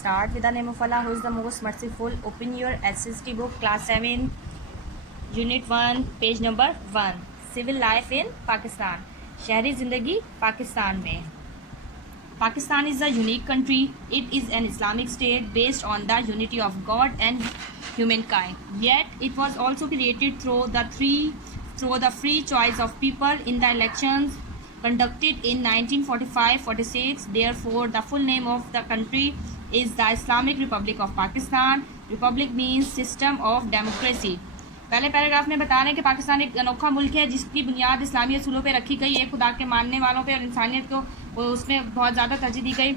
start with the name of Allah, who is the most merciful. Open your SST book, class 7, unit 1, page number 1. Civil life in Pakistan. शहरी ज़िंदगी पाकिस्तान में. Pakistan is a unique country. It is an Islamic state based on the unity of God and humankind. Yet it was also created through the free choice of people in the elections conducted in 1945-46. Therefore, the full name of the country is the Islamic Republic of Pakistan. Republic means system of democracy. पहले paragraph में बता रहे हैं कि पाकिस्तान एक अनोखा मुल्क है जिसकी बुनियाद इस्लामी असूलों पे रखी गई है, खुदा के मानने वालों पे और इंसानियत को उसमें बहुत ज़्यादा तरजीह दी गई.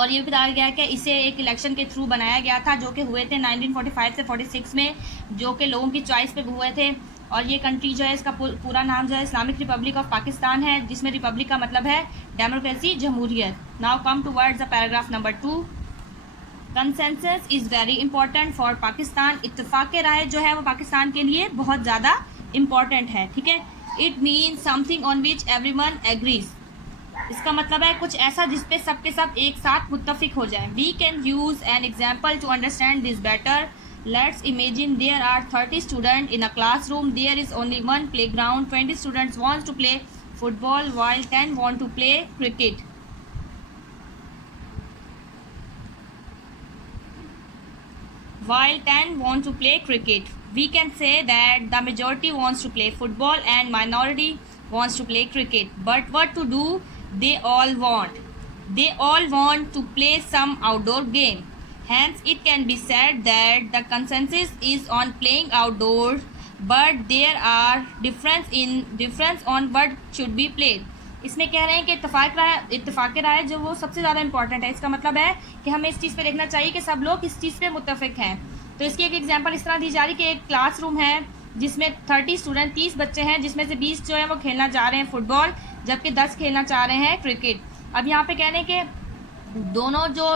और ये भी बताया गया है कि इसे एक इलेक्शन के थ्रू बनाया गया था जो कि हुए थे 1945 से 46 में, जो कि लोगों की चॉइस पे हुए थे. और ये कंट्री जो है इसका पूरा नाम जो है इस्लामिक रिपब्लिक ऑफ पाकिस्तान है, जिसमें रिपब्लिक का मतलब है डेमोक्रेसी, जमहूरियत. Now come towards the paragraph number 2. Consensus is very important for Pakistan. इत्तेफाक राय जो है वो पाकिस्तान के लिए बहुत ज़्यादा इम्पॉर्टेंट है. ठीक है. It means something on which everyone agrees. इसका मतलब है कुछ ऐसा जिस पे सबके सब एक साथ मुत्तफिक हो जाएं. We can use an example to understand this better. Let's imagine there are 30 student in a classroom. There is only one playground. 20 students wants to play football while 10 want to play cricket. While 10 want to play cricket, we can say that the majority wants to play football and minority wants to play cricket. But what to do? They all want. They all want to play some outdoor game. Hence, it can be said that the consensus is on playing outdoors, but there are difference on what should be played. इसमें कह रहे हैं कि इत्तेफाक राय जो वो सबसे ज़्यादा इंपॉर्टेंट है. इसका मतलब है कि हमें इस चीज़ पे देखना चाहिए कि सब लोग इस चीज़ पे मुत्तफिक हैं. तो इसकी एक एग्जांपल इस तरह दी जा रही कि एक क्लासरूम है जिसमें 30 स्टूडेंट 30 बच्चे हैं, जिसमें से 20 जो है वो खेलना चाह रहे हैं फुटबॉल, जबकि 10 खेलना चाह रहे हैं क्रिकेट. अब यहाँ पे कह रहे हैं कि दोनों जो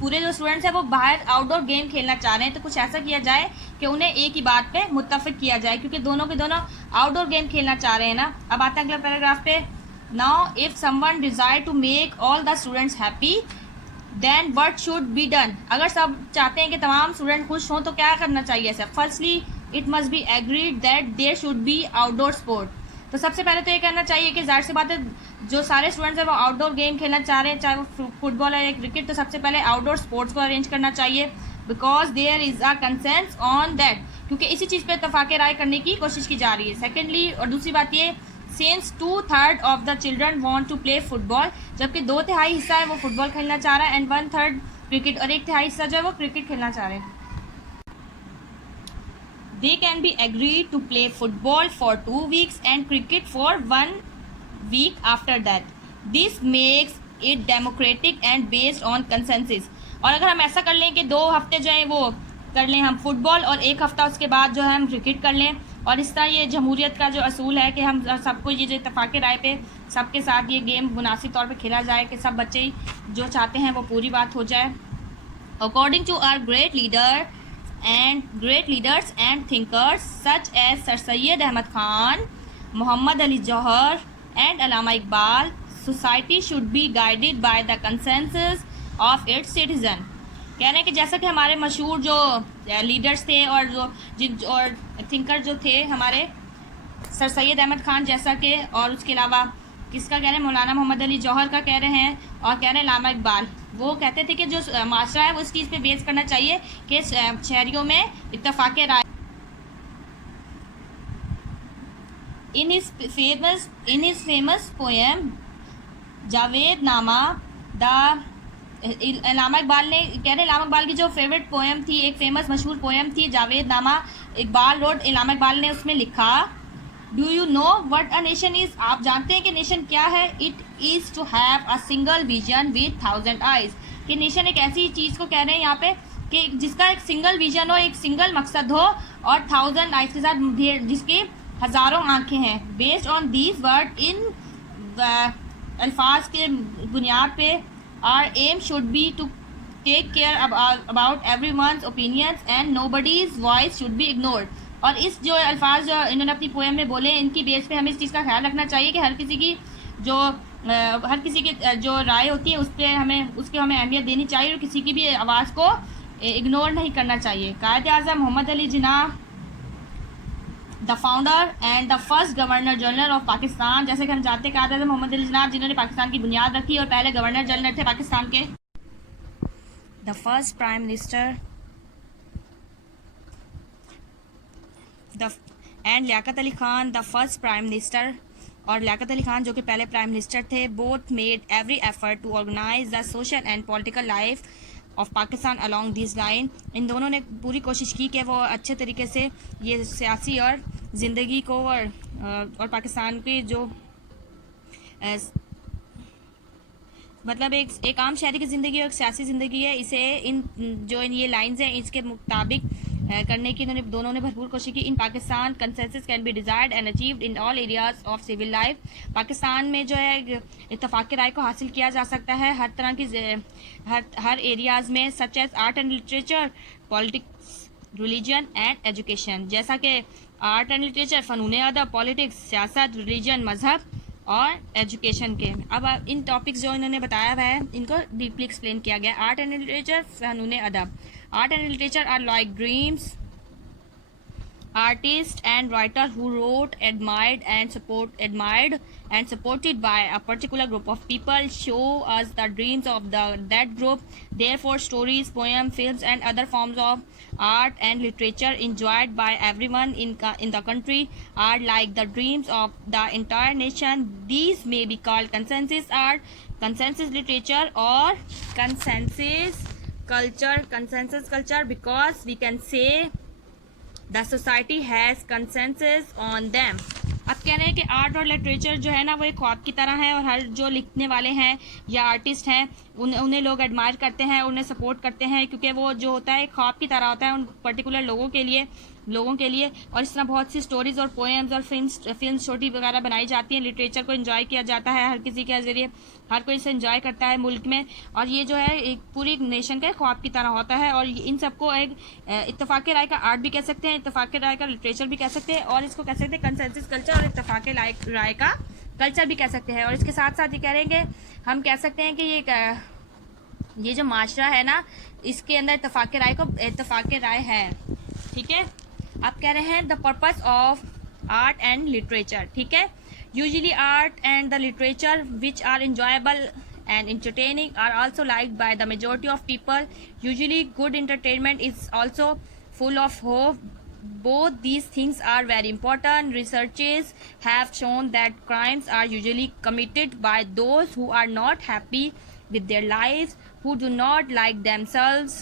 पूरे जो स्टूडेंट्स हैं वो बाहर आउटडोर गेम खेलना चाह रहे हैं. तो कुछ ऐसा किया जाए कि उन्हें एक ही बात पे मुत्तफिक किया जाए, क्योंकि दोनों के दोनों आउटडोर गेम खेलना चाह रहे हैं ना. अब आता है अगला पैराग्राफ पे. Now if someone desire to make all the students happy then what should be done. अगर सब चाहते हैं कि तमाम स्टूडेंट खुश हों तो क्या करना चाहिए sir. Firstly it must be agreed that there should be outdoor sport. तो सबसे पहले तो ये कहना चाहिए कि जाहिर सी बात है जो सारे स्टूडेंट्स हैं वो आउटडोर गेम खेलना चाह रहे हैं, चाहे वो फुटबॉल है या क्रिकेट. तो सबसे पहले आउटडोर स्पोर्ट्स को अरेंज करना चाहिए, because there is a consensus on that, क्योंकि इसी चीज़ पे इत्तेफाक राय करने की कोशिश की जा रही है. सेकेंडली, और दूसरी बात ये, since 2/3 of the children want to play football, जबकि 2/3 हिस्सा है वो फुटबॉल खेलना चाह रहा है, एंड 1/3 क्रिकेट, और 1/3 हिस्सा जो है वो क्रिकेट खेलना चाह रहे हैं. They can be agreed to play football for 2 weeks and cricket for 1 week after that. This makes it democratic and based on consensus. और अगर हम ऐसा कर लें कि 2 हफ्ते जो है वो कर लें हम फुटबॉल और 1 हफ्ता उसके बाद जो है हम क्रिकेट कर लें, और इस तरह ये जमहूरियत का जो असूल है कि हम सबको ये जो इत्तेफाक राय पे सबके साथ ये गेम मुनासिब तौर पे खेला जाए कि सब बच्चे जो चाहते हैं वो पूरी बात हो जाए. According to our great leaders and thinkers such as Sir Syed Ahmad Khan, Muhammad Ali Johar and Allama Iqbal, society should be guided by the consensus of its citizen. कह रहे हैं कि जैसा कि हमारे मशहूर जो लीडर्स थे और और थिंकर जो थे हमारे सर सैयद अहमद खान जैसा के, और उसके अलावा किसका कह रहे हैं, मौलाना मोहम्मद अली जौहर का कह रहे हैं, और कह रहे हैं अल्लामा इकबाल. वो कहते थे कि जो माशरा है वो इस चीज़ पे बेस करना चाहिए कि शहरियों में इत्तेफाक राय. In his famous poem Javed Nama the अल्लामा इकबाल ने कह रहे हैं अल्लामा इकबाल की जो फेवरेट पोएम थी, एक फेमस मशहूर पोएम थी जावेद नामा, इकबाल रोड, अल्लामा इकबाल ने उसमें लिखा, do you know what a nation is. आप जानते हैं कि नेशन क्या है. It is to have a single vision with 1000 eyes. कि नेशन एक ऐसी चीज़ को कह रहे हैं यहाँ पे कि जिसका एक सिंगल विजन हो, एक सिंगल मकसद हो, और 1000 आइज़ के साथ जिसकी हज़ारों आँखें हैं. बेस्ड ऑन दीज वर्ड, इन अल्फाज के बुनियाद पे our aim should be to take care about everyone's opinions and nobody's voice should be ignored. और इस जो अल्फाज जो इन्होंने अपनी पोएम में बोले, इनकी बेस पे हमें इस चीज़ का ख्याल रखना चाहिए कि हर किसी की जो हर किसी की जो राय होती है उस पर हमें अहमियत देनी चाहिए और किसी की भी आवाज़ को इग्नोर नहीं करना चाहिए। Quaid Azam Mohammad Ali Jinnah, the founder and the first governor general of Pakistan, जैसे कि हम जानते हैं कायद आज़म मोहम्मद अली जिन्ना जिन्होंने पाकिस्तान की बुनियाद रखी और पहले गवर्नर जनरल थे पाकिस्तान के। The first prime minister the and Liaquat Ali Khan, the first prime minister, और लियाकत अली खान जो कि पहले प्राइम मिनिस्टर थे। Both made every effort to organise the social and political life of Pakistan along this line. इन दोनों ने पूरी कोशिश की कि वो अच्छे तरीके से ये सियासी और ज़िंदगी को और पाकिस्तान की जो मतलब एक आम शहरी की ज़िंदगी और एक सियासी ज़िंदगी है, इसे ये लाइंस हैं इसके मुताबिक करने की दोनों ने भरपूर कोशिश की। In Pakistan consensus can be desired and achieved in all areas of civil life. Pakistan में जो है इत्तफाक़ राय को हासिल किया जा सकता है हर तरह की हर एरियाज़ में, such as art and literature, politics, religion and education. जैसा कि आर्ट एंड लिटरेचर, फ़नून अदब, पॉलिटिक्स, सियासत, रिलीजन, मज़हब और एजुकेशन के। अब इन टॉपिक्स जो इन्होंने बताया हुआ है इनको डीपली एक्सप्लेन किया गया। आर्ट एंड लिटरेचर, फ़नून अदब। Art and literature are like dreams, artist and writer who wrote, admired and supported by a particular group of people, show us the dreams of that group. Therefore, stories, poems, films and other forms of art and literature enjoyed by everyone in the country are like the dreams of the entire nation. These may be called consensus art, consensus literature or consensus culture, because we can say the society has consensus on them. अब कह रहे हैं कि art और literature जो है ना वो एक ख्वाब की तरह है और हर जो लिखने वाले हैं या आर्टिस्ट हैं उन्हें लोग एडमायर करते हैं, उन्हें सपोर्ट करते हैं, क्योंकि वो जो होता है एक ख्वाब की तरह होता है उन पर्टिकुलर लोगों के लिए। और इस तरह बहुत सी स्टोरीज़ और पोएम्स और फिल्म छोटी वगैरह बनाई जाती हैं। लिटरेचर को एंजॉय किया जाता है हर किसी के ज़रिए, हर कोई इसे एंजॉय करता है मुल्क में, और ये जो है एक पूरी नेशन का ख्वाब की तरह होता है। और इन सबको एक इत्तफाक़ राय का आर्ट भी कह सकते हैं, इत्तफाक़ राय का लिटरेचर भी कह सकते हैं, और इसको कह सकते हैं कंसेंसस कल्चर और इत्तफाक़ राय का कल्चर भी कह सकते हैं। और इसके साथ साथ ये कह रहे हैं कि हम कह सकते हैं कि ये जो माशरा है ना इसके अंदर इत्तफाक़ राय है। ठीक है, आप कह रहे हैं the purpose of art and literature. ठीक है, usually art and the literature which are enjoyable and entertaining are also liked by the majority of people. Usually good entertainment is also full of hope. Both these things are very important. Researches have shown that crimes are usually committed by those who are not happy with their lives, who do not like themselves,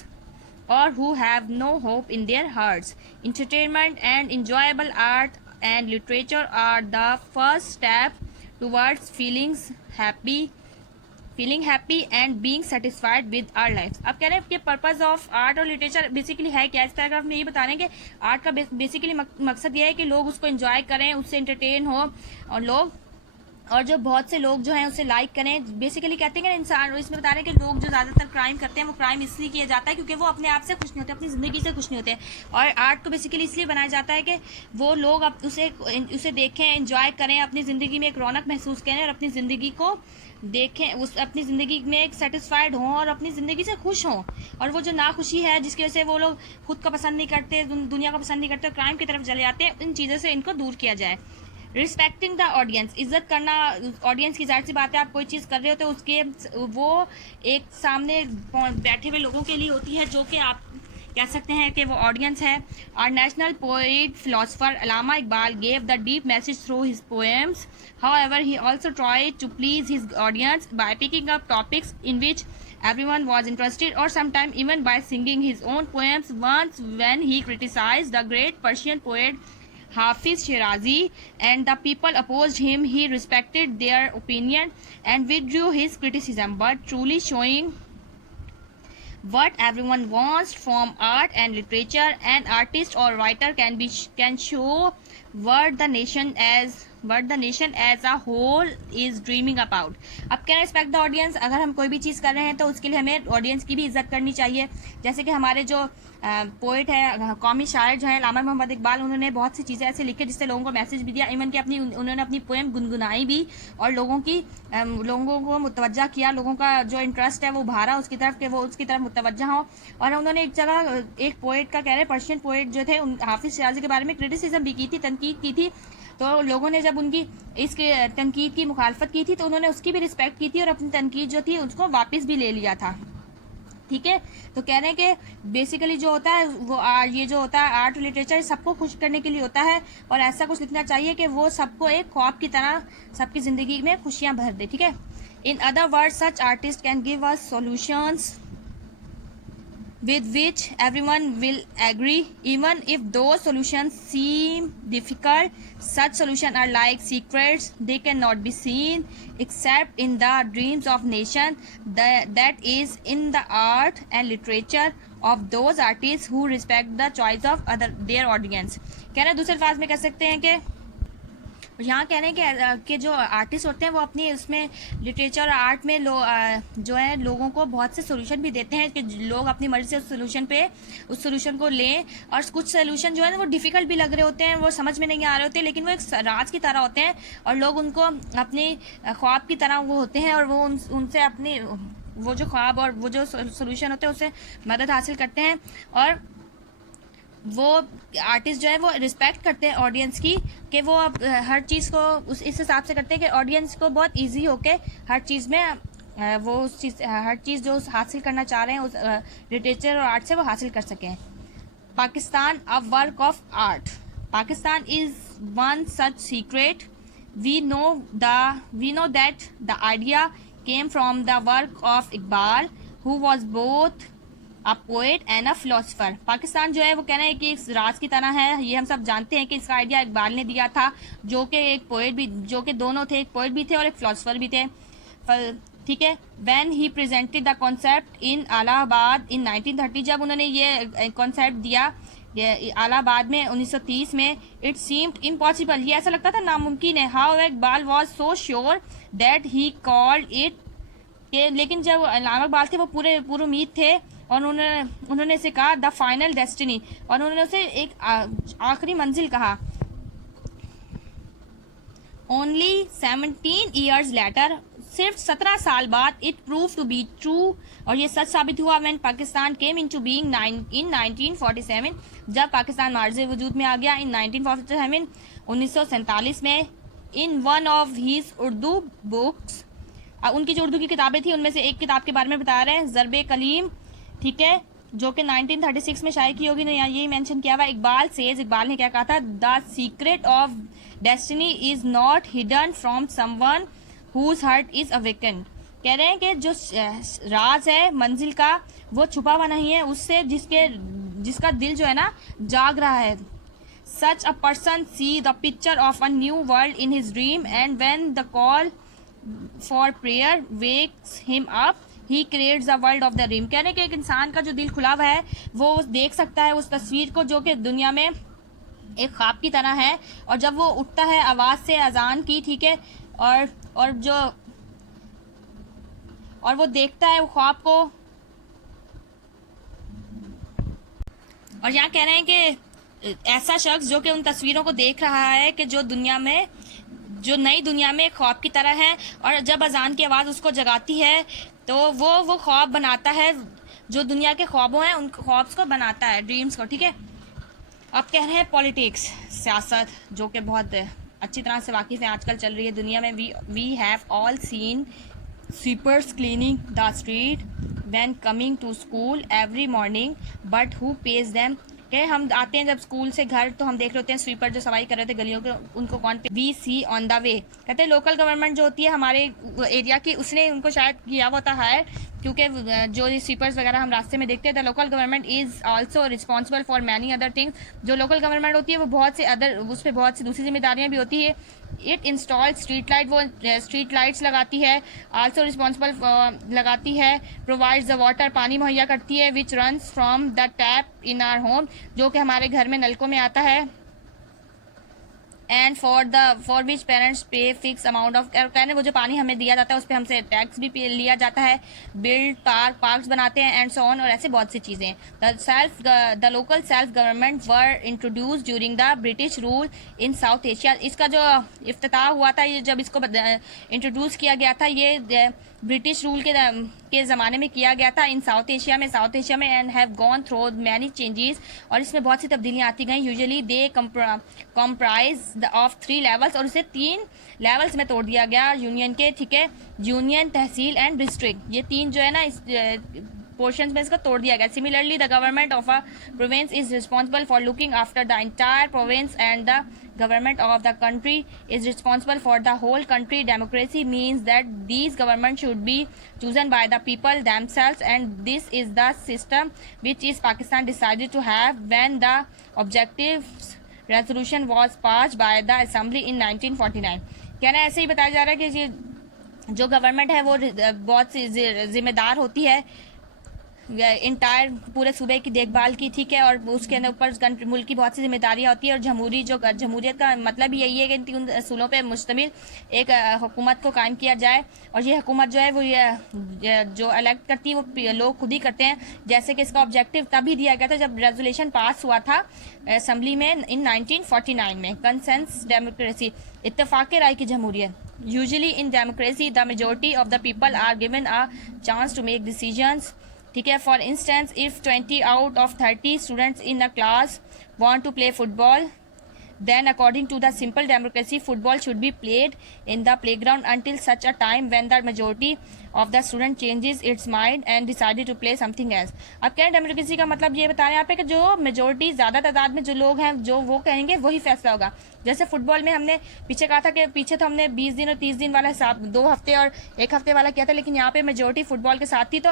or who have no hope in their hearts. Entertainment and enjoyable art and literature are the first step towards feeling happy and being satisfied with our lives. अब कह रहे हैं कि purpose of art और literature basically है क्या। इस paragraph में ये बता रहे हैं कि आर्ट का बेसिकली मकसद ये है कि लोग उसको एंजॉय करें, उससे एंटरटेन हो, और जो बहुत से लोग जो हैं उसे लाइक करें। बेसिकली कहते हैं कि इंसान, इसमें बता रहे हैं कि लोग जो ज़्यादातर क्राइम करते हैं वो क्राइम इसलिए किया जाता है क्योंकि वो अपने आप से खुश नहीं होते, अपनी ज़िंदगी से खुश नहीं होते। और आर्ट को बेसिकली इसलिए बनाया जाता है कि वो लोग अब उसे देखें, एंजॉय करें, अपनी ज़िंदगी में एक रौनक महसूस करें और अपनी ज़िंदगी को देखें, अपनी ज़िंदगी में एक सेटिस्फाइड हों और अपनी ज़िंदगी से खुश हों। और वो जो नाखुशी है जिसकी वजह से वो लोग खुद को पसंद नहीं करते, दुनिया को पसंद नहीं करते, क्राइम की तरफ चले जाते हैं, इन चीज़ों से इनको दूर किया जाए। रिस्पेक्टिंग द ऑडियंस, इज्जत करना ऑडियंस की, जाहिर सी बात है आप कोई चीज़ कर रहे हो तो उसके वो एक सामने बैठे हुए लोगों के लिए होती है जो कि आप कह सकते हैं कि वो ऑडियंस है। Our national poet philosopher Allama Iqbal gave the deep message through his poems, however he also tried to please his audience by picking up topics in which everyone was interested, or sometimes even by singing his own poems. Once when he criticized the great Persian poet Hafiz Shirazi and the people opposed him, he respected their opinion and withdrew his criticism, but truly showing what everyone wants from art and literature. An artist or writer can show what the nation as what the nation as a whole is dreaming about. अब क्या respect the audience, अगर हम कोई भी चीज़ कर रहे हैं तो उसके लिए हमें ऑडियंस की भी इज्जत करनी चाहिए. जैसे कि हमारे जो पोइट है, कौमी शायर जो है अल्लामा मोहम्मद इकबाल, उन्होंने बहुत सी चीज़ें ऐसे लिखी जिससे लोगों को मैसेज भी दिया. इवन कि उन्होंने अपनी पोएम गुनगुनाई भी और लोगों को मुतवज्जा किया, लोगों का जो इंटरेस्ट है वो भारा उसकी तरफ कि वो उसकी तरफ मुतवज्जा हो. और उन्होंने एक जगह एक पोइट का कह रहे हैं, पर्शियन पोइट जो थे हाफिज शिराजी के बारे में क्रिटिसिज्म भी की थी, तनकीद की थी. तो लोगों ने जब उनकी इस तनकीद की मुखालफत की थी तो उन्होंने उसकी भी रिस्पेक्ट की थी और अपनी तनकीद जो थी उसको वापस भी ले लिया था. ठीक है, तो कह रहे हैं कि बेसिकली जो होता है वो ये जो होता है आर्ट लिटरेचर सबको खुश करने के लिए होता है और ऐसा कुछ लिखना चाहिए कि वो सबको एक ख्वाब की तरह सबकी ज़िंदगी में खुशियाँ भर दे. ठीक है, in other word such artist can give us solutions with which everyone will agree, even if those solutions seem difficult. Such solutions are like secrets, they cannot be seen except in the dreams of nation, that is in the art and literature of those artists who respect the choice of their audience. कह रहे हैं दूसरे अल्फाज में कह सकते हैं कि यहाँ कह रहे हैं कि जो आर्टिस्ट होते हैं वो अपनी उसमें लिटरेचर और आर्ट में जो है लोगों को बहुत से सोल्यूशन भी देते हैं कि लोग अपनी मर्जी से उस सोल्यूशन को लें. और कुछ सोल्यूशन जो है ना वो डिफ़िकल्ट भी लग रहे होते हैं, वो समझ में नहीं आ रहे होते, लेकिन वो एक राज की तरह होते हैं और लोग उनको अपने ख्वाब की तरह वो होते हैं और वो उनसे अपनी वो जो ख्वाब और वो जो सोल्यूशन होते हैं उससे मदद हासिल करते हैं. और वो आर्टिस्ट जो है वो रिस्पेक्ट करते हैं ऑडियंस की कि वो अब हर चीज़ को इस हिसाब से करते हैं कि ऑडियंस को बहुत इजी होके हर चीज़ में वो हर चीज़ जो हासिल करना चाह रहे हैं उस लिटरेचर और आर्ट से वो हासिल कर सकें. Pakistan a work of art. Pakistan is one such secret. We know that the idea came from the work of Iqbal who was both a poet and a philosopher. Pakistan जो है वो कहना है कि इस राज की तरह है, ये हम सब जानते हैं कि इसका आइडिया इकबाल ने दिया था जो कि एक पोएट भी, जो कि दोनों थे, एक पोएट भी थे और एक फिलोसफर भी थे. ठीक है, when he presented the concept in Allahabad in 1930, जब उन्होंने ये कॉन्सेप्ट दिया इलाहाबाद में 1930 में, इट सीम्ड इम्पॉसिबल, ये ऐसा लगता था नामुमकिन है. How Iqbal was so sure that he called it, लेकिन जब अल्लामा इकबाल थे वो पूरे उम्मीद थे और उन्होंने इसे कहा द फाइनल डेस्टिनी, और उन्होंने उसे एक आखिरी मंजिल कहा. ओनली 17 ईयर्स लेटर, सिर्फ 17 साल बाद, it prove to be true, और ये सच साबित हुआ when Pakistan came into being in 1947, जब पाकिस्तान मार्ज़े वजूद में आ गया इन 1947 1947 में. In one of his Urdu books, उनकी जो उर्दू की किताबें थी उनमें से एक किताब के बारे में बता रहे हैं, ज़रबे कलीम. ठीक है, जो कि 1936 में शाये की होगी ना, यही मेंशन किया हुआ. इकबाल ने क्या कहा था, the secret of destiny is not hidden from someone whose heart is awaken. कह रहे हैं कि जो राज है मंजिल का वो छुपा हुआ नहीं है उससे जिसका दिल जो है ना जाग रहा है. Such a person see the picture of a new world in his dream and when the call for prayer wakes him up he creates the world of the dream. कहने के एक इंसान का जो दिल खुला हुआ है वो देख सकता है उस तस्वीर को जो कि दुनिया में एक ख्वाब की तरह है, और जब वो उठता है आवाज़ से अजान की, ठीक है, और वो देखता है वो ख्वाब को. और यहाँ कह रहे हैं कि ऐसा शख्स जो कि उन तस्वीरों को देख रहा है कि जो नई दुनिया में ख्वाब की तरह है, और जब अजान की आवाज़ उसको जगाती है तो वो ख्वाब बनाता है, जो दुनिया के ख्वाबों हैं उन ख्वाब्स को बनाता है, ड्रीम्स को. ठीक है, अब कह रहे हैं पॉलिटिक्स, सियासत, जो कि बहुत अच्छी तरह से वाकिफ़ है आजकल चल रही है दुनिया में. We have all seen sweepers cleaning the street when coming to school every morning, but who pays them. कि हम आते हैं जब स्कूल से घर तो हम देख रहे होते हैं स्वीपर जो सफाई कर रहे थे गलियों के, उनको कौन पे. We see on the way, कहते हैं लोकल गवर्नमेंट जो होती है हमारे एरिया की, उसने उनको शायद किया हुआ था हायर, क्योंकि जो स्वीपर्स वगैरह हम रास्ते में देखते हैं. The local government is also responsible for many other things. जो लोकल गवर्नमेंट होती है वो बहुत से उस पर बहुत सी दूसरी जिम्मेदारियाँ भी होती है. इट इंस्टॉल स्ट्रीट लाइट, वो स्ट्रीट लाइट्स लगाती है. आल्सो रिस्पॉन्सिबल लगाती है. प्रोवाइड्स द वाटर, पानी मुहैया करती है. विच runs from the tap in are home, जो कि हमारे घर में नलकों में आता है. एंड फॉर विच पेरेंट्स पे फिक्स अमाउंट ऑफ, कहने वो जो पानी हमें दिया जाता है उस पर हमसे टैक्स भी लिया जाता है, बिल्ड पार्क्स बनाते हैं एंड सो ऑन, और ऐसे बहुत सी चीज़ें। The local self government were introduce during the British rule in south Asia. इसका जो इफ्तिताह हुआ था, ये जब इसको इंट्रोड्यूस किया गया था, ये ब्रिटिश रूल के ज़माने में किया गया था इन साउथ एशिया में and have gone through many changes, और इसमें बहुत सी तब्दीलियाँ आती गई। Usually they comprise of 3 levels, और इसे 3 लेवल्स में तोड़ दिया गया यूनियन के, ठीक है, यूनियन, तहसील एंड डिस्ट्रिक्ट, ये 3 जो है ना इस पोर्शन में इसको तोड़ दिया गया। Similarly the government of a province is responsible for looking after the entire province and the government of the country is responsible for the whole country. Democracy means that these government should be chosen by the people themselves, and this is the system which is Pakistan decided to have when the objectives resolution was passed by the assembly in 1949। कहना ऐसे ही बताया जा रहा है कि जो government है वो बहुत सी जिम्मेदार होती है इंटायर पूरे सूबे की देखभाल की, ठीक है, और उसके ऊपर मुल्क की बहुत सी जिम्मेदारियाँ होती है। और जमहूरियत का मतलब ही यही है कि इन 3 असूलों पे मुश्तमिल एक हुकूमत को कायम किया जाए, और ये हुकूमत जो है वो ये जो इलेक्ट करती है वो लोग खुद ही करते हैं। जैसे कि इसका ऑब्जेक्टिव तभी दिया गया था जब रेजोल्यूशन पास हुआ था असम्बली में इन 1949 में। कंसेंस डेमोक्रेसी, इत्तेफाक राय की जमहूरियत। Usually in democracy the majority of the people are given a chance to make decisions, ठीक है। For instance if 20 out of 30 students in a class want to play football, then according to the simple democracy football should be played in the playground until such a time when the majority of the student changes its mind and decided to play something else। अब क्या democracy का मतलब ये बता रहे हैं यहाँ पे कि जो मेजोरिटी ज़्यादा तादाद में जो लोग हैं जो वो कहेंगे वही फैसला होगा। जैसे फुटबॉल में हमने पीछे कहा था कि पीछे तो हमने 20 दिन और 30 दिन वाला हिसाब 2 हफ्ते और 1 हफ्ते वाला किया था, लेकिन यहाँ पे मेजोरिटी फुटबॉल के साथ थी, तो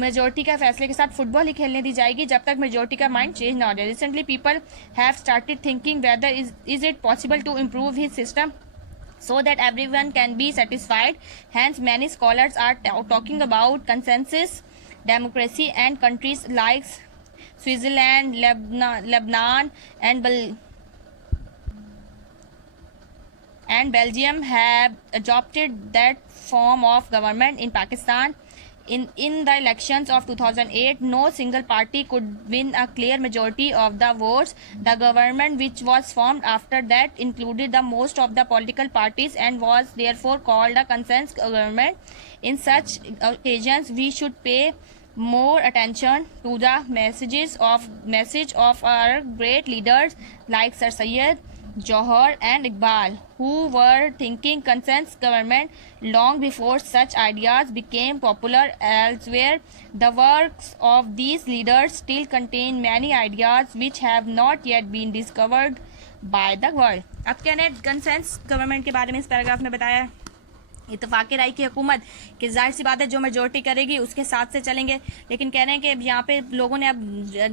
मेजोरिटी का फैसले के साथ फुटबॉल ही खेलने दी जाएगी जब तक मेजोरिटी का माइंड चेंज ना हो जाए। Recently people have started thinking whether is it possible to improve his system so that everyone can be satisfied. Hence many scholars are talking about consensus democracy, and countries like Switzerland, Lebanon and Belgium have adopted that form of government. In Pakistan, in the elections of 2008, no single party could win a clear majority of the votes. The government which was formed after that included the most of the political parties and was therefore called a consensus government. In such occasions, we should pay more attention to the message of our great leaders like Sir Syed, Johar and Iqbal, who were thinking consensus government long before such ideas became popular elsewhere. The works of these leaders still contain many ideas which have not yet been discovered by the world। अब क्या ने consensus government के बारे में इस paragraph में बताया है। इत्तेफाक राय की हुकूमत कि जाहिर सी बात है जो मेजोरिटी करेगी उसके साथ से चलेंगे, लेकिन कह रहे हैं कि यहाँ पे लोगों ने अब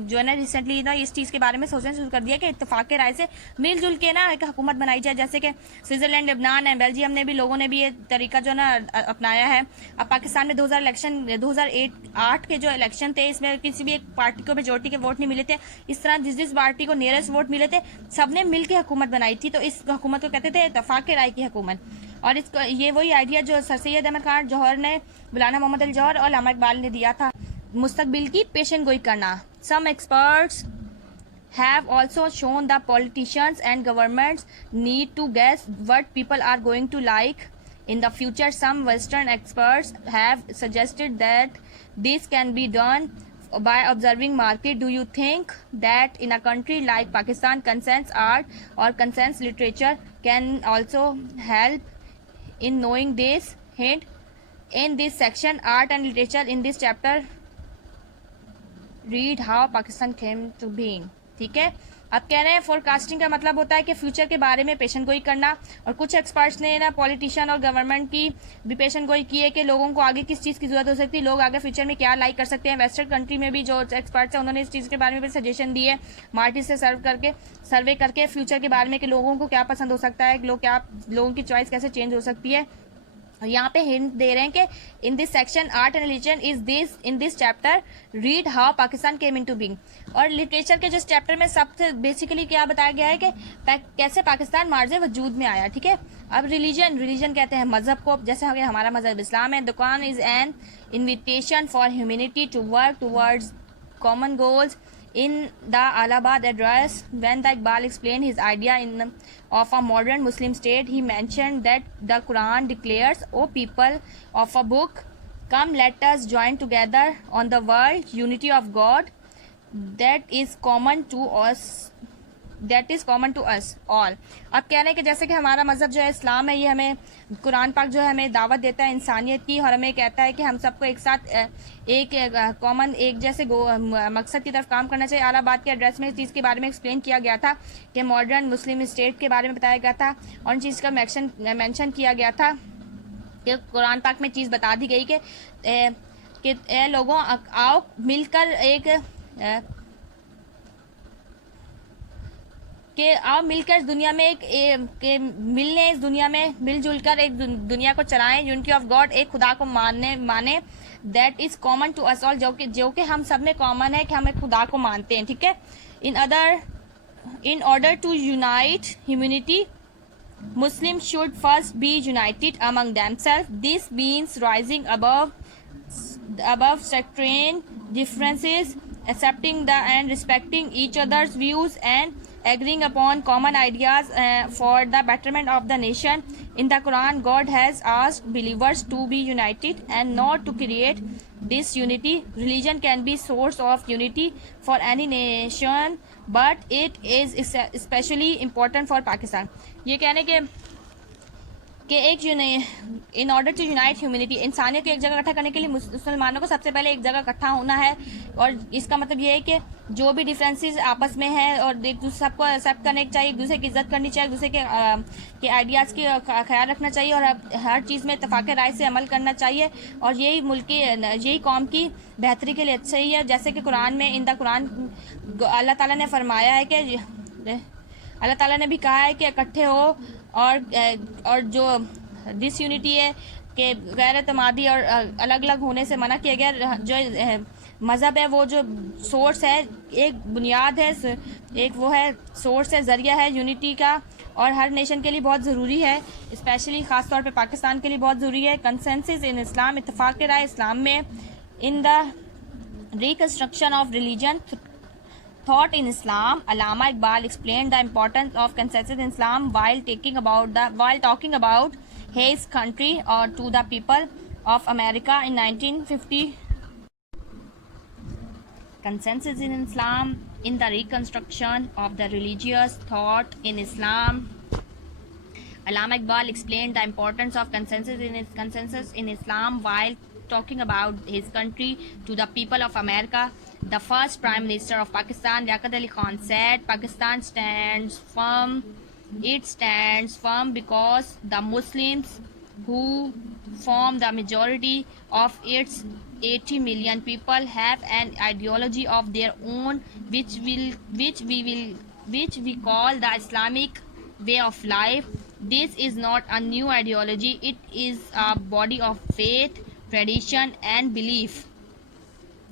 जो है ना रिसेंटली ना इस चीज़ के बारे में सोचना शुरू कर दिया कि इत्तेफाक राय से मिलजुल के ना एक हुकूमत बनाई जाए। जैसे कि स्विट्जरलैंड, लेबनान एंड बेल्जियम ने भी लोगों ने भी ये तरीका जो ना अपनाया है। अब पाकिस्तान में 2008 के जो इलेक्शन थे इसमें किसी भी एक पार्टी को मेजोरिटी के वोट नहीं मिले थे। इस तरह जिस पार्टी को नियरेस्ट वोट मिले थे सबने मिल के हुकूमत बनाई थी, तो इस हुकूमत को कहते थे इत्तेफाक राय की हुकूमत। और इसको ये वही आइडिया जो सर सैयद अहमद खान जौहर ने, मौलाना मोहम्मद अली जौहर और अल्लामा इकबाल ने दिया था, मुस्तकबिल की पेशन गोई करना। सम experts have also shown the politicians and governments need to guess what people are going to like in the future. Some Western experts have suggested that this can be done by observing market. Do you think that in a country like Pakistan, consensus art or consensus literature can also help in knowing this? Hint in this section, art and literature, in this chapter read how Pakistan came to being। ठीक है, अब कह रहे हैं forecasting का मतलब होता है कि फ्यूचर के बारे में पेशन गोई करना, और कुछ एक्सपर्ट्स ने ना पॉलिटिशियन और गवर्नमेंट की भी पेशन गोई की है कि लोगों को आगे किस चीज़ की जरूरत हो सकती है, लोग आगे फ्यूचर में क्या लाइक कर सकते हैं। वेस्टर्न कंट्री में भी जो एक्सपर्ट्स हैं उन्होंने इस चीज़ के बारे में भी सजेशन दिए है, मार्केट से सर्वे करके फ्यूचर के बारे में कि लोगों को क्या पसंद हो सकता है, लोगों की चॉइस कैसे चेंज हो सकती है। यहाँ पे हिंट दे रहे हैं कि in this section art and religion is this in this chapter read how Pakistan came into being. और लिटरेचर के जिस चैप्टर में सबसे बेसिकली क्या बताया गया है कि कैसे पाकिस्तान मार्ज वजूद में आया। ठीक है, अब रिलीजन कहते हैं मजहब को, जैसे हमारा मजहब इस्लाम है। दुकान is an invitation for humanity to work towards common goals. In the Allahabad address, when the Iqbal explained his idea of a modern Muslim state, he mentioned that the Quran declares, "O people of a book, come let us join together on the world unity of God that is common to us all." अब कह रहे हैं कि जैसे कि हमारा मज़हब जो है इस्लाम है, ये हमें कुरान पाक जो है हमें दावत देता है इंसानियत की, और हमें कहता है कि हम सबको एक साथ एक कॉमन एक जैसे मकसद की तरफ काम करना चाहिए। इलाहाबाद के एड्रेस में इस चीज़ के बारे में एक्सप्लेन किया गया था कि मॉडर्न मुस्लिम स्टेट के बारे में बताया गया था, और इन चीज़ का मेंशन किया गया था कि कुरान पाक में चीज़ बता दी गई कि लोगों आओ मिलकर मिलकर दुनिया में इस दुनिया में मिलजुल कर एक दुनिया को चलाएं, यूनिटी ऑफ गॉड, एक खुदा को माने that is common to us all, जो कि हम सब में कॉमन है कि हम एक खुदा को मानते हैं। ठीक है, in order to unite humanity Muslims should first be united among themselves. This means rising above sectarian differences, accepting and respecting each other's views, and agreeing upon common ideas for the betterment of the nation. In the Quran, God has asked believers to be united and not to create disunity. Religion can be source of unity for any nation, but it is especially important for Pakistan. ये कहने कि एक in order to unite humanity, इंसानियत को एक जगह इकट्ठा करने के लिए मुसलमानों को सबसे पहले एक जगह इकट्ठा होना है। और इसका मतलब ये है कि जो भी डिफरेंसेस आपस में है और सबको एक्सेप्ट करने चाहिए, एक दूसरे की इज्जत करनी चाहिए, एक दूसरे के आइडियाज़ की ख्याल रखना चाहिए, और हर चीज़ में इत्तेफाक राय से अमल करना चाहिए। और यही कौम की बेहतरी के लिए अच्छा ही है। जैसे कि कुरान में इन द कुरान अल्लाह ताला ने फरमाया है कि अल्लाह ताला ने भी कहा है कि इकट्ठे हो, और जो डिसयूनिटी है कि गैर एतमादी और अलग अलग होने से मना किया गया। जो मज़हब है वो जो सोर्स है, एक बुनियाद है, एक वो है सोर्स है, ज़रिया है यूनिटी का, और हर नेशन के लिए बहुत ज़रूरी है, स्पेशली ख़ास तौर पे पाकिस्तान के लिए बहुत ज़रूरी है। कंसेंसस इन इस्लाम, इत्तेफाक राय इस्लाम में। In the reconstruction of religion thought in Islam, Allama Iqbal explained the importance of consensus in Islam while talking about his country or to the people of America in 1950. Consensus in Islam in the reconstruction of the religious thought in Islam. Allama Iqbal explained the importance of consensus in Islam while talking about his country to the people of America. The first Prime Minister of Pakistan, Liaquat Ali Khan, said Pakistan stands firm. It stands firm because the Muslims, who form the majority of its 80 million people, have an ideology of their own, which we call the Islamic way of life. This is not a new ideology. It is a body of faith, tradition, and belief,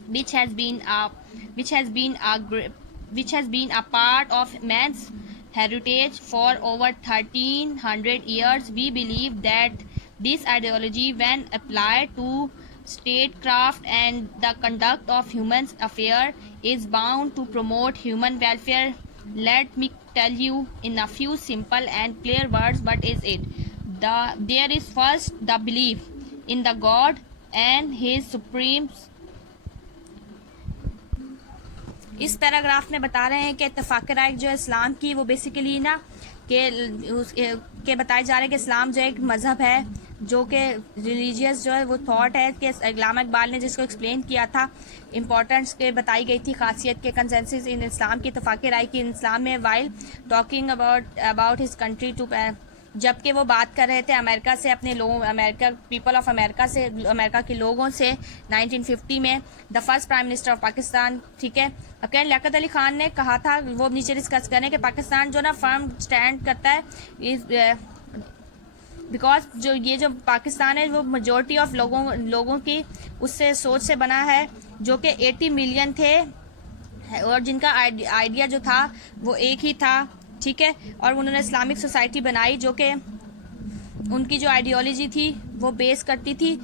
which has been a part of man's heritage for over 1300 years. We believe that this ideology, when applied to statecraft and the conduct of human affairs, is bound to promote human welfare. Let me tell you in a few simple and clear words what is it. There is first the belief in the God and his supreme. इस paragraph में बता रहे हैं कि इत्तेफाक राय जो है इस्लाम की, वो बेसिकली ना के बताए जा रहे हैं कि इस्लाम जो एक मज़हब है, जो कि रिलीजियस जो है वो थॉट है कि अल्लामा इकबाल ने जिसको एक्सप्लेन किया था, इंपॉर्टेंस के बताई गई थी खासियत के कंसेंसस इन इस्लाम की, इत्तेफाक राय की इस्लाम में, while talking about his country to, जबकि वो बात कर रहे थे अमेरिका से, अपने लोगों, पीपल ऑफ अमेरिका से, अमेरिका के लोगों से 1950 में, the first prime minister of Pakistan. ठीक है, अकेले लियाकत अली खान ने कहा था, वो नीचे डिस्कस करें कि पाकिस्तान जो ना फर्म स्टैंड करता है बिकॉज जो पाकिस्तान है वो मेजॉरिटी ऑफ लोगों की उससे सोच से बना है, जो कि 80 मिलियन थे और जिनका आइडिया जो था वो एक ही था, ठीक है। और उन्होंने इस्लामिक सोसाइटी बनाई जो कि उनकी जो आइडियोलॉजी थी वो बेस करती थी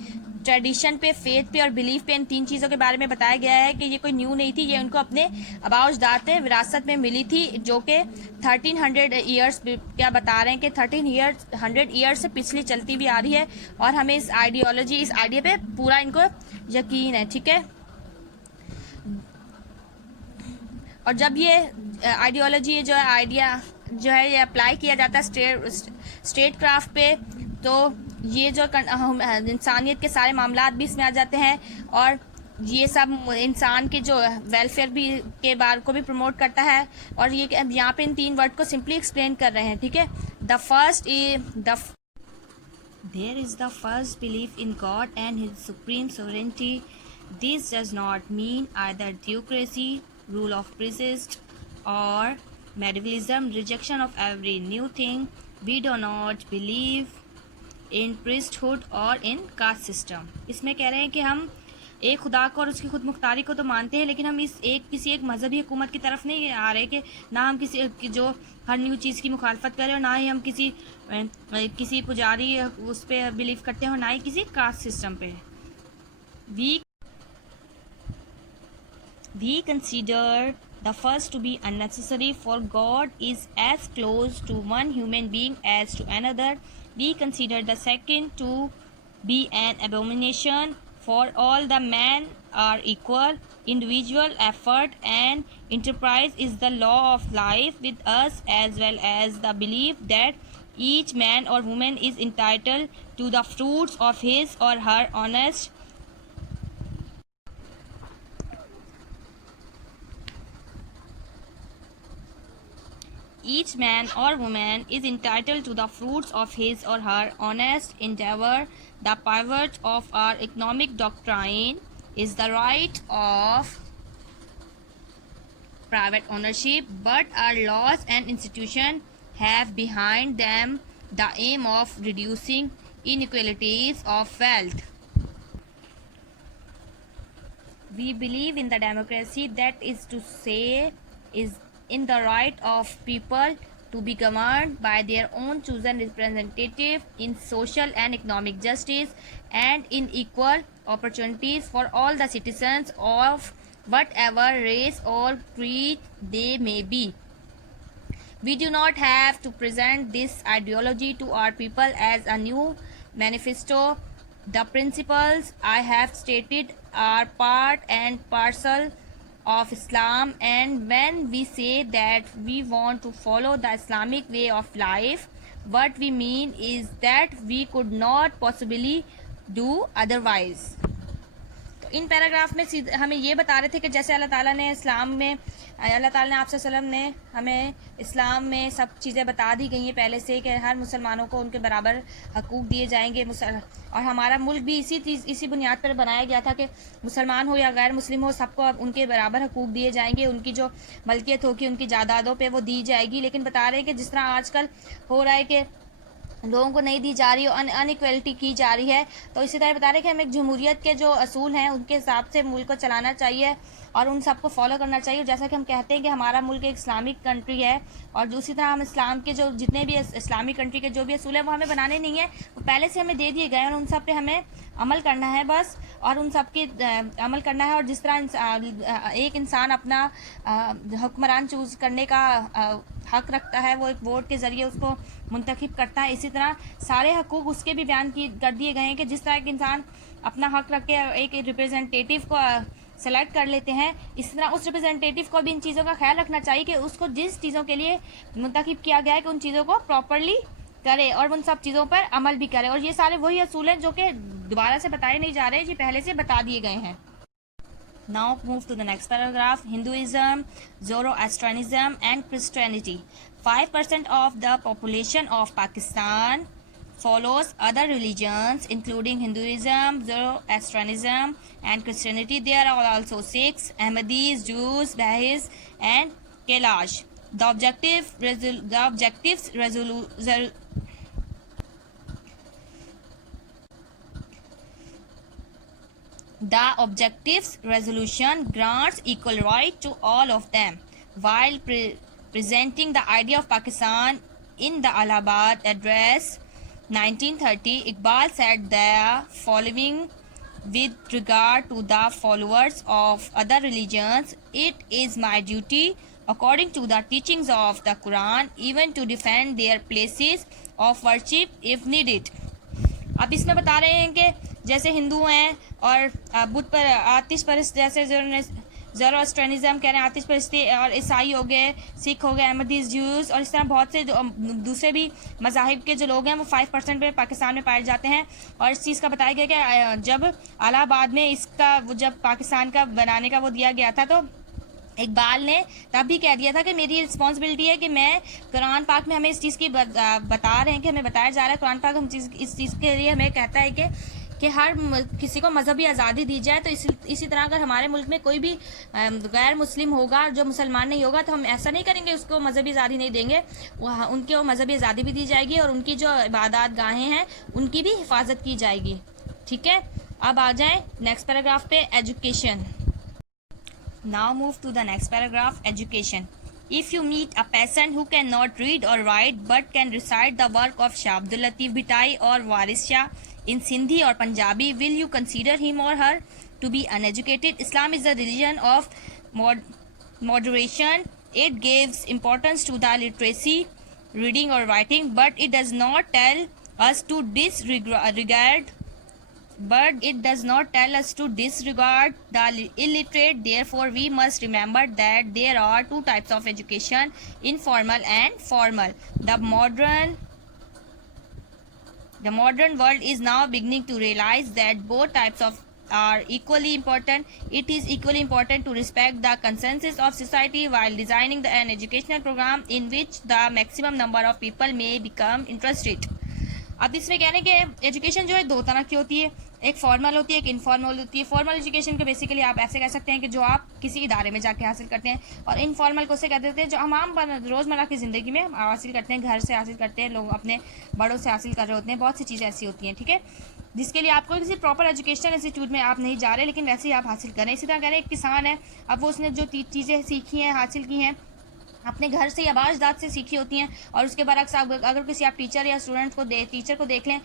ट्रेडिशन पे, फेथ पे और बिलीफ पे। इन 3 चीज़ों के बारे में बताया गया है कि ये कोई न्यू नहीं थी, ये उनको अपने आबाउजदाद में विरासत में मिली थी, जो कि 1300 ईयर्स क्या बता रहे हैं कि 100 ईयर्स से पिछली चलती भी आ रही है। और हमें इस आइडिया पे पूरा इनको यकीन है, ठीक है। और जब ये आइडियोलॉजी जो है ये अप्लाई किया जाता है स्टेट क्राफ्ट पे, तो ये जो इंसानियत के सारे मामलात भी इसमें आ जाते हैं और ये सब इंसान के जो वेलफेयर भी के बारे को भी प्रमोट करता है। और ये यहाँ पे इन 3 वर्ड को सिंपली एक्सप्लेन कर रहे हैं, ठीक है। There is the first belief in God and his supreme sovereignty. This does not mean either theocracy, rule of priest, or medievalism, rejection of every new thing. We do not believe in priesthood or in caste system. इसमें कह रहे हैं कि हम एक खुदा को और उसकी खुद मुख्तारी को तो मानते हैं, लेकिन हम किसी एक मजहबी हुकूमत की तरफ नहीं आ रहे कि ना हम किसी जो हर न्यू चीज़ की मुखालफत करें और ना ही हम किसी पुजारी उस पर बिलीव करते हैं और ना ही किसी कास्ट सिस्टम पे। We consider the first to be unnecessary, for God is as close to one human being as to another. We consider the second to be an abomination, for all the men are equal. Individual effort and enterprise is the law of life with us, as well as the belief that each man or woman is entitled to the fruits of his or her honest Each man or woman is entitled to the fruits of his or her honest endeavor. The pivot of our economic doctrine is the right of private ownership, but our laws and institutions have behind them the aim of reducing inequalities of wealth. We believe in the democracy, that is to say, is in the right of people to be governed by their own chosen representative, in social and economic justice, and in equal opportunities for all the citizens of whatever race or creed they may be. We do not have to present this ideology to our people as a new manifesto. The principles I have stated are part and parcel of Islam, and when we say that we want to follow the Islamic way of life, what we mean is that we could not possibly do otherwise. तो in paragraph में हमें ये बता रहे थे कि जैसे अल्लाह ताला ने आपसे सल्लम ने हमें इस्लाम में सब चीज़ें बता दी गई हैं पहले से कि हर मुसलमानों को उनके बराबर हकूक़ दिए जाएंगे। और हमारा मुल्क भी इसी बुनियाद पर बनाया गया था कि मुसलमान हो या गैर मुस्लिम हो, सबको उनके बराबर हकूक़ दिए जाएंगे, उनकी जो मलकियत होगी उनकी जायदादों पे वो दी जाएगी। लेकिन बता रहे हैं कि जिस तरह आजकल हो रहा है कि लोगों को नहीं दी जा रही और अनइक्वलिटी की जा रही है, तो इसी तरह बता रहे हैं कि हमें एक जमहूरियत के जो असूल हैं उनके हिसाब से मुल्क को चलाना चाहिए और उन सबको फॉलो करना चाहिए। जैसा कि हम कहते हैं कि हमारा मुल्क एक इस्लामिक कंट्री है और दूसरी तरह हम इस्लाम के जो जितने भी इस्लामिक कंट्री के जो भी असूल हैं वो हमें बनाने नहीं है, वो पहले से हमें दे दिए गए और उन सब पे हमें अमल करना है बस, और उन सब के अमल करना है। और जिस तरह एक इंसान अपना हुक्मरान चूज़ करने का हक रखता है, वो एक वोट के ज़रिए उसको मुंतखब करता है, इसी तरह सारे हकूक़ उसके भी बयान कर दिए गए हैं कि जिस तरह एक इंसान अपना हक रख के एक रिप्रेजेंटेटिव को सेलेक्ट कर लेते हैं, इस तरह उस रिप्रेजेंटेटिव को भी इन चीज़ों का ख्याल रखना चाहिए कि उसको जिस चीज़ों के लिए मुंतखब किया गया है कि उन चीज़ों को प्रॉपरली करे और उन सब चीज़ों पर अमल भी करे। और ये सारे वही असूल हैं जो कि दोबारा से बताए नहीं जा रहे, ये पहले से बता दिए गए हैं। Now move to the next paragraph. Hinduism, Zoroastrianism and Christianity. 5% of the population of Pakistan follows other religions including Hinduism, Zoroastrianism and Christianity. There are also Sikhs, Ahmadis, Jews, Bahis and Kailash. The objectives The objectives resolution grants equal right to all of them. While presenting the idea of Pakistan in the Allahabad Address 1930, Iqbal said the following with regard to the followers of other religions: it is my duty, according to the teachings of the Quran, even to defend their places of worship if needed. अब इसमें बता रहे हैं कि जैसे हिंदू हैं और बुद्ध पर आतिश परस्त, जैसे ज़ोरोस्ट्रियनिज्म कह रहे हैं आतिश परस्ती, और ईसाई हो गए, सिख हो गए, अहमदीस, ज्यूज़, और इस तरह बहुत से दूसरे भी मज़ाहिब के जो लोग हैं वो 5% पे पाकिस्तान में पाए जाते हैं। और इस चीज़ का बताया गया कि जब इलाहाबाद में इसका जब पाकिस्तान का बनाने का वो दिया गया था, तो इकबाल ने तब भी कह दिया था कि मेरी रिस्पॉन्सिबिलिटी है कि मैं कुरान पाक में हमें इस चीज़ की बता रहे हैं कि हमें बताया जा रहा है कुरान पाक इस चीज़ के लिए हमें कहता है कि हर किसी को मजहबी आज़ादी दी जाए। तो इसी तरह अगर हमारे मुल्क में कोई भी गैर मुस्लिम होगा जो मुसलमान नहीं होगा, तो हम ऐसा नहीं करेंगे उसको मजहबी आज़ादी नहीं देंगे, उनकी वो मजहबी आज़ादी भी दी जाएगी और उनकी जो इबादत गाहें हैं उनकी भी हिफाजत की जाएगी। ठीक है, अब आ जाए नेक्स्ट पैराग्राफ पे, education. Now move to the next paragraph, education. If you meet a person who cannot read or write but can recite the work of Shah Abdul Latif Bhitai or Waris Shah in Sindhi or Punjabi, will you consider him or her to be uneducated? Islam is the religion of moderation. It gives importance to the literacy, reading or writing, but it does not tell us to disregard the illiterate. Therefore, we must remember that there are two types of education, informal and formal. The modern world is now beginning to realize that both types are equally important. It is equally important to respect the consensus of society while designing an educational program in which the maximum number of people may become interested. अब इसमें कहने के education जो है दो तरह की होती है, एक फॉर्मल होती है, एक इनफॉर्मल होती है। फॉर्मल एजुकेशन को बेसिकली आप ऐसे कह सकते हैं कि जो आप किसी इदारे में जाके हासिल करते हैं, और इनफॉर्मल को से कह देते हैं जो हम आम रोज़मर्रा की ज़िंदगी में हासिल करते हैं, घर से हासिल करते हैं, लोग अपने बड़ों से हासिल कर रहे होते हैं। बहुत सी चीज़ें ऐसी होती हैं, ठीक है, जिसके लिए आपको किसी प्रॉपर एजुकेशनल इंस्टीट्यूट में आप नहीं जा रहे, लेकिन वैसे ही आप हासिल करें। इसी तरह कह रहे हैं एक किसान है, अब वो उसने जो चीज़ें सीखी हैं, हासिल की हैं, अपने घर से या बाज़दात से सीखी होती हैं, और उसके बाद अगर किसी आप टीचर या स्टूडेंट को टीचर को देख लें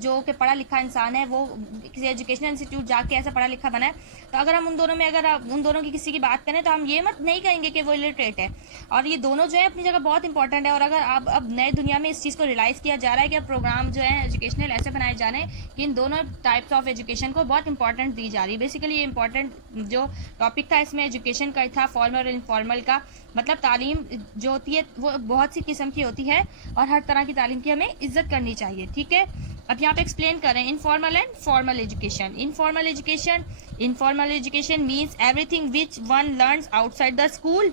जो कि पढ़ा लिखा इंसान है, वो किसी एजुकेशनल इंस्टीट्यूट जाके ऐसा पढ़ा लिखा बना है, तो अगर हम उन दोनों की किसी की बात करें तो हम ये मत नहीं कहेंगे कि वो इलिटरेट है। और ये दोनों जो है अपनी जगह बहुत इंपॉर्टेंट है। और अगर आप अब नए दुनिया में इस चीज़ को रियलाइज़ किया जा रहा है कि प्रोग्राम जो है एजुकेशनल ऐसे बनाए जा रहे हैं कि इन दोनों टाइप्स ऑफ एजुकेशन को बहुत इंपॉर्टेंट दी जा रही है। बेसिकली ये इंपॉर्टेंट जो टॉपिक था इसमें एजुकेशन का था, फॉर्मल और इनफॉर्मल का, मतलब तालीम जो होती है वो बहुत सी किस्म की होती है और हर तरह की तालीम की हमें इज्जत करनी चाहिए। ठीक है, अब यहाँ पे एक्सप्लेन करें informal and formal education. Informal education means everything which one learns outside the school,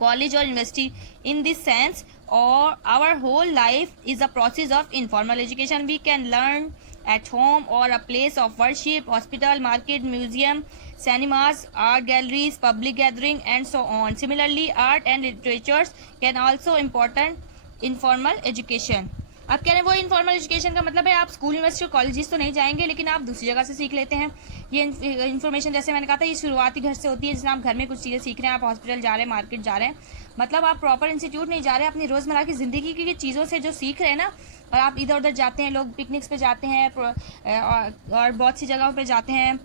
college or university. In this sense, or our whole life is a process of informal education. We can learn at home or a place of worship, hospital, market, museum, cinemas, art galleries, public gathering, and so on. Similarly, art and literatures can also important informal education. अब कह रहे हैं वो informal education का मतलब है आप school, university और कॉलेजेस तो नहीं जाएंगे, लेकिन आप दूसरी जगह से सीख लेते हैं। ये इन्फॉर्मेशन जैसे मैंने कहा था ये शुरुआती घर से होती है, जिसमें आप घर में कुछ चीज़ें सीख रहे हैं, आप हॉस्पिटल जा रहे हैं, मार्केट जा रहे हैं, मतलब आप प्रॉपर इंस्टीट्यूट नहीं जा रहे, अपनी रोज़मर्रा की ज़िंदगी की चीज़ों से जो सीख रहे हैं ना, और आप इधर उधर जाते हैं, लोग पिकनिक्स पे जाते हैं और बहुत सी जगहों पे जाते हैं,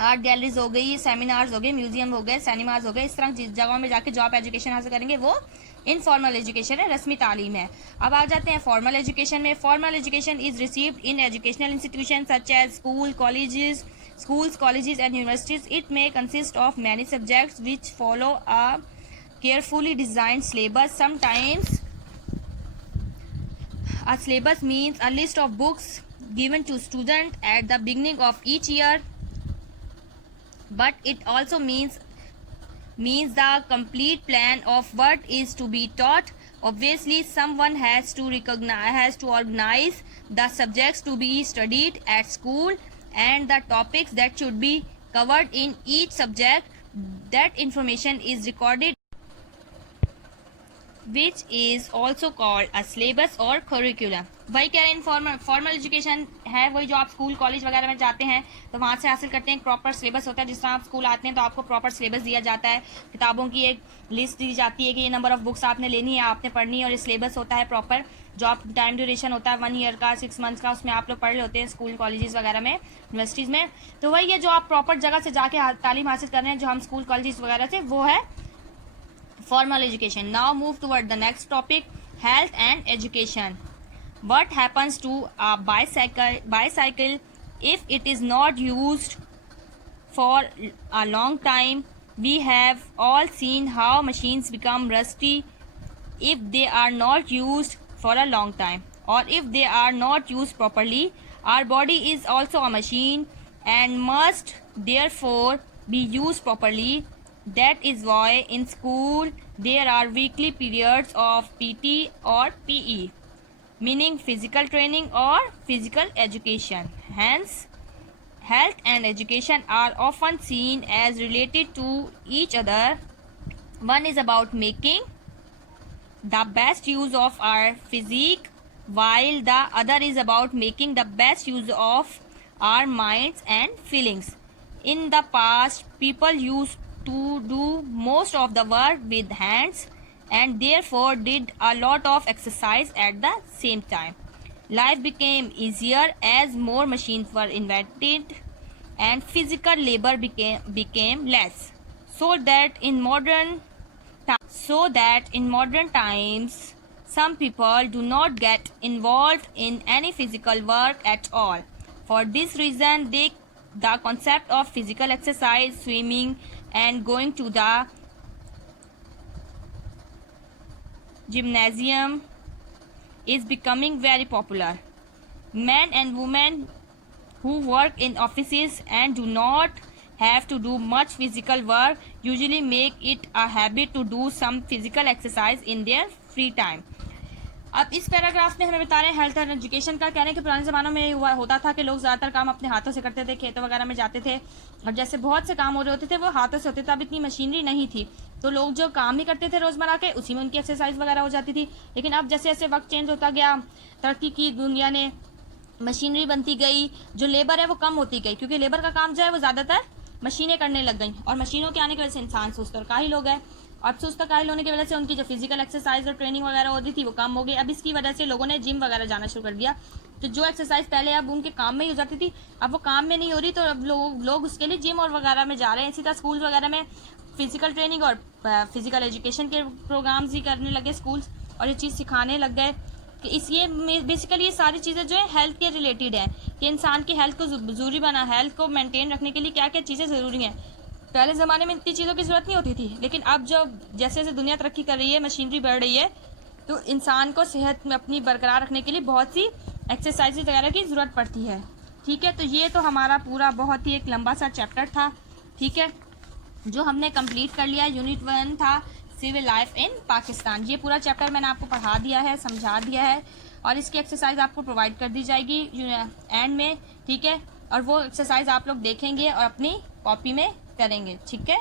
आर्ट गैलरीज हो गई, सेमिनार्स हो गए, म्यूजियम हो गए, सिनेमाज हो गए, इस तरह जगहों में जाके जो आप एजुकेशन हासिल करेंगे वो इनफॉर्मल एजुकेशन है, रस्मी तालीम है। अब आ जाते हैं फॉर्मल एजुकेशन में। Formal education is received in educational institution such as schools, colleges and universities. It may consist of many subjects which follow a carefully designed syllabus. Sometimes a syllabus means a list of books given to students at the beginning of each year, but it also means the complete plan of what is to be taught. Obviously, someone has to organize the subjects to be studied at school and the topics that should be covered in each subject. That information is recorded which is also called a syllabus और curriculum. वही कह रहे हैं formal education है वही जो आप school college वगैरह में जाते हैं तो वहाँ से हासिल करते हैं। प्रॉपर सिलेबस होता है, जिस तरह आप स्कूल आते हैं तो आपको प्रॉपर सिलेबस दिया जाता है, किताबों की एक लिस्ट दी जाती है कि ये नंबर ऑफ बुक्स आपने लेनी है, आपने पढ़नी है, और ये सिलेबस होता है प्रॉपर। जो आप टाइम ड्यूरेशन होता है 1 ईयर का, 6 मंथ्स का, उसमें आप लोग पढ़ रहे होते हैं स्कूल कॉलेजेस वगैरह में, यूनिवर्सिटीज़ में। तो वही है जो आप प्रॉपर जगह से जाके तालीम हासिल कर रहे हैं, जो हम स्कूल कॉलेजेस वगैरह से, वो है formal education. Now move toward the next topic, health and education. What happens to a bicycle if it is not used for a long time? We have all seen how machines become rusty if they are not used for a long time, or if they are not used properly. Our body is also a machine and must therefore be used properly. That is why in school there are weekly periods of PT or PE, meaning physical training or physical education. Hence, health and education are often seen as related to each other. One is about making the best use of our physique, while the other is about making the best use of our minds and feelings. In the past, people used to do most of the work with hands and therefore did a lot of exercise at the same time. Life became easier as more machines were invented and physical labor became less. So that in modern times, some people do not get involved in any physical work at all. For this reason, the concept of physical exercise, swimming, and going to the gymnasium is becoming very popular. Men and women who work in offices and do not have to do much physical work usually make it a habit to do some physical exercise in their free time. अब इस paragraph में हमें बता रहे हैं health and education का। कह रहे हैं कि पुराने ज़मानों में हुआ होता था कि लोग ज़्यादातर काम अपने हाथों से करते थे, खेतों वगैरह में जाते थे, और जैसे बहुत से काम हो रहे होते थे वो हाथों से होते थे। अब इतनी मशीनरी नहीं थी तो लोग जो काम ही करते थे रोज़मर्रा के, उसी में उनकी एक्सरसाइज वगैरह हो जाती थी। लेकिन अब जैसे जैसे वक्त चेंज होता गया, तरक्की की दुनिया ने, मशीनरी बनती गई, जो लेबर है वो कम होती गई, क्योंकि लेबर का काम जो है वो ज़्यादातर मशीनें करने लग गई, और मशीनों के आने की वजह से इंसान सुस्त और काहिल हो गए, और सुस्त और काहिल होने की वजह से उनकी जो फिजिकल एक्सरसाइज और ट्रेनिंग वगैरह होती थी वो कम हो गई। अब इसकी वजह से लोगों ने जिम वगैरह जाना शुरू कर दिया। तो जो एक्सरसाइज पहले अब उनके काम में ही हो जाती थी, अब वो काम में नहीं हो रही, तो अब लोग उसके लिए जिम और वगैरह में जा रहे हैं। इसी तरह स्कूल वगैरह में फिजिकल ट्रेनिंग और फिजिकल एजुकेशन के प्रोग्राम्स ही करने लगे स्कूल्स, और ये चीज़ सिखाने लग गए कि इसलिए बेसिकली ये सारी चीज़ें जो है हेल्थ के रिलेटेड है, कि इंसान की हेल्थ को ज़रूरी बना, हेल्थ को मेंटेन रखने के लिए क्या क्या चीज़ें ज़रूरी हैं। पहले ज़माने में इतनी चीज़ों की ज़रूरत नहीं होती थी, लेकिन अब जो जैसे जैसे दुनिया तरक्की कर रही है, मशीनरी बढ़ रही है, तो इंसान को सेहत में अपनी बरकरार रखने के लिए बहुत सी एक्सरसाइज वगैरह की ज़रूरत पड़ती है। ठीक है, तो ये तो हमारा पूरा बहुत ही एक लंबा सा चैप्टर था, ठीक है, जो हमने कंप्लीट कर लिया। यूनिट 1 था सिविल लाइफ इन पाकिस्तान। ये पूरा चैप्टर मैंने आपको पढ़ा दिया है, समझा दिया है, और इसकी एक्सरसाइज आपको प्रोवाइड कर दी जाएगी एंड में, ठीक है, और वो एक्सरसाइज आप लोग देखेंगे और अपनी कॉपी में करेंगे, ठीक है।